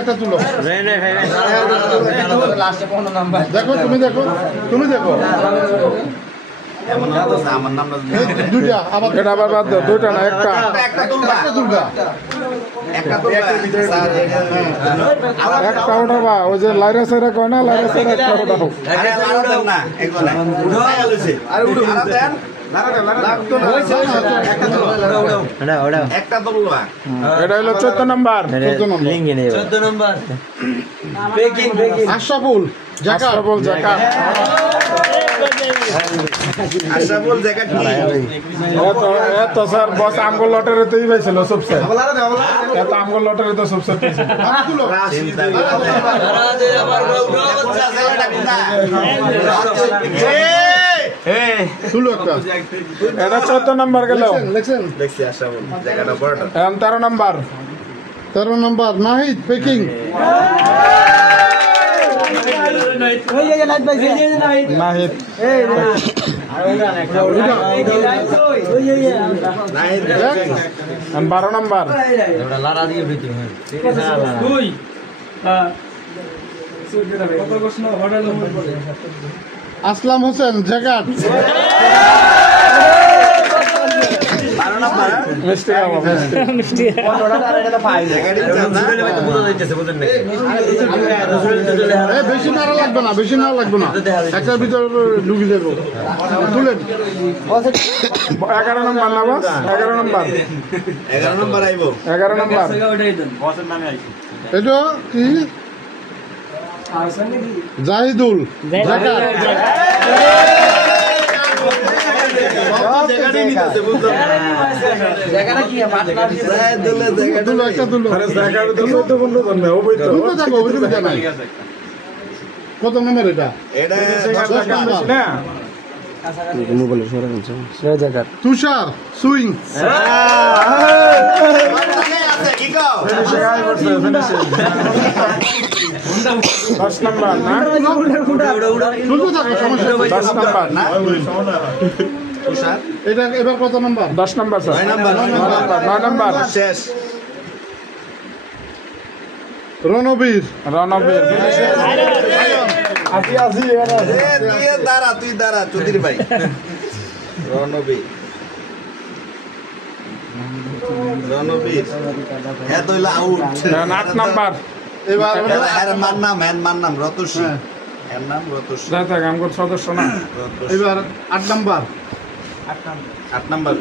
একটা তুলো দেখো তুমি দেখো দুইটা আবার এটা আবার বাদ দাও দুইটা না একটা তুলবা একটা উঠাবা ওই যে লাইরা সাইরা কয় না লাইরা সাইরা একটা উঠাও এটা হলো 14 নম্বর আশরাফুল জাকাত এত স্যার বস আমগো লটারি তো পাইছিল সবসে এত আমগো লটারি তো সবসে এটা 14 নম্বর গেল 13 নম্বর নাহিদ পেকিং নাহিদ 12 নম্বর আসলাম হোসেন জাকাত বেশি নাড়া লাগবে না একটার ভিতরে ঢুকে যাবো তুলেন 11 নম্বর না বস 11 নম্বর আইব 11 নম্বর এটা কি জাহিদুল জাকাত কত নম্বর এটা তুষার সুইং 10 নম্বর না 10 নম্বর এটা এবার কত নম্বর 10 নম্বর স্যার 9 নম্বর শেষ রণবীর তুই দাঁড়া চৌধুরী ভাই রণবীর এত হইলো আউট 8 নম্বর এবার মান নাম রতসী এর নাম রতসী আমগো সদস্য না এবার 8 নম্বর 8 নম্বর